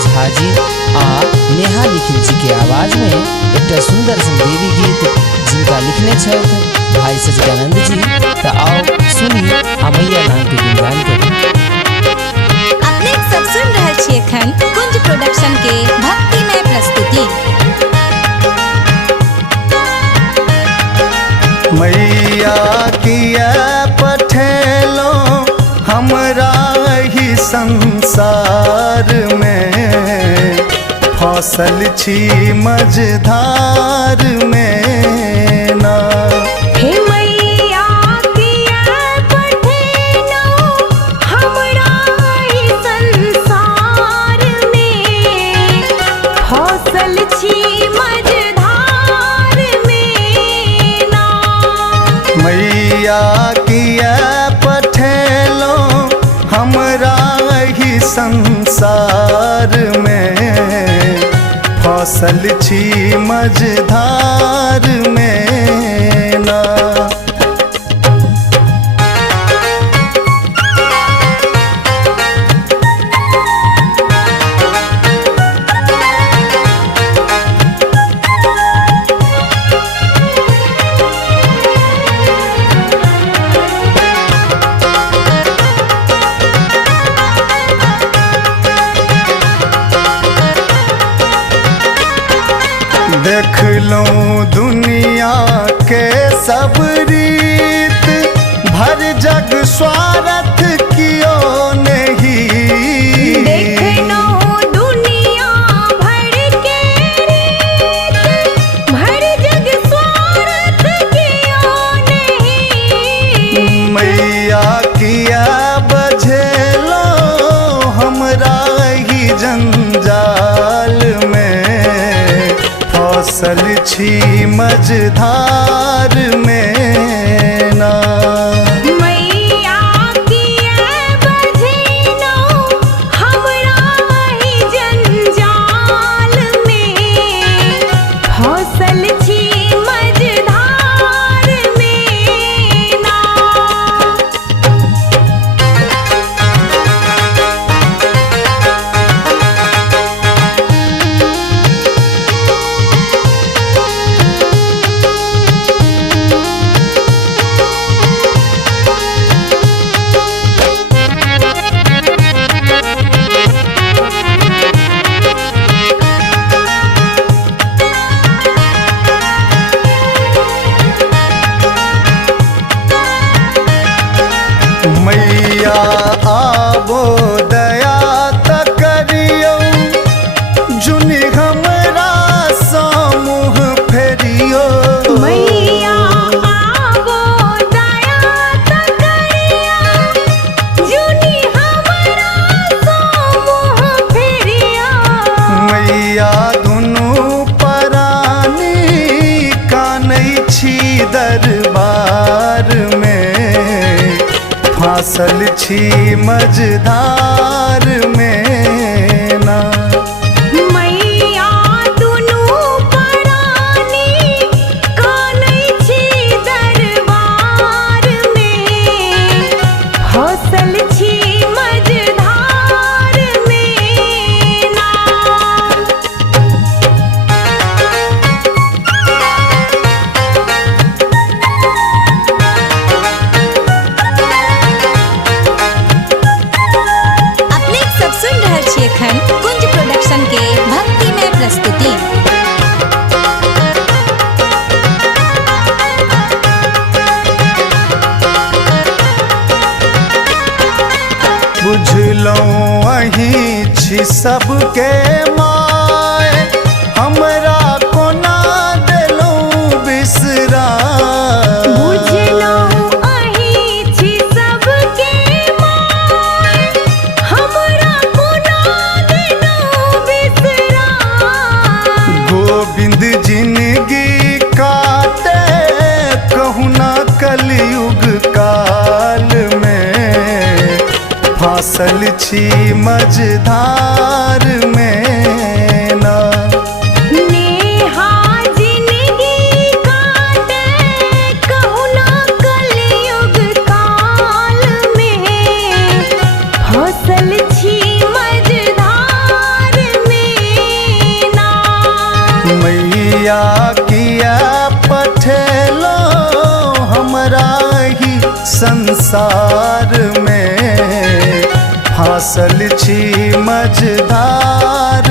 नीरज झा जी आ नेहा निखिल जी के आवाज में एक सुंदर सन देवी गीत जिनका लिखने छथि भाई सचिदानंद जी। तो आओ सुनी आ मैया नाम के गुणगान करी। अपने सब सुन रहे छी एखन कुंज प्रोडक्शन के भक्तिमय प्रस्तुति। मैया किया पठेलो हमरा ही संसार में, फसल छी मझधार में ना। हे मैया किया पठेलो हमरा ही संसार में, फसल छी मझधार में ना। मैया किया पठेलो हमरा ही संसार में, फसल छी मझधार में ना। देख लो दुनिया के सब रीत, भर जग स्वार्थ कियो नहीं। देख लो दुनिया भर के रीत, भर जग स्वार्थ कियो नहीं। मैया किया बझेलो हमरा ही जंजाल में, फसल छी मझधार में ना। मैया किया बझेलो हमरा ही जंजाल में, फसल छी मझधार में ना। मैया आबो दया त करियो, जुनि हमरा समूह फेरियो। मैया आवो दया त करिया, जुनि हमरा समूह फेरिया। मैया दुनू परानी कानै छी दरबार में, फसल छी मझधार में ना। मैया दुनू परानी कानै छी दरबार में, फसल छी मझधार में ना। अपने सब सुन रहे छी एखन कुंज प्रोडक्शन के भक्तिमय प्रस्तुति। बुझलो अहीं छी सबके माय, हमरा कोना देलौं बिसरा। बुझलो अहीं छी सबके माय, हमरा कोना देलौं बिसरा। गोविंद जिंदगी काटे कहुना कलयुग काल में, फसल छी मझधार में ना। नेहा जिंदगी काटे कहुना कलयुग काल में, फसल छी मझधार चिट्ठिया किया पठेलो हमरा ही संसार में, फांसल छी मझधार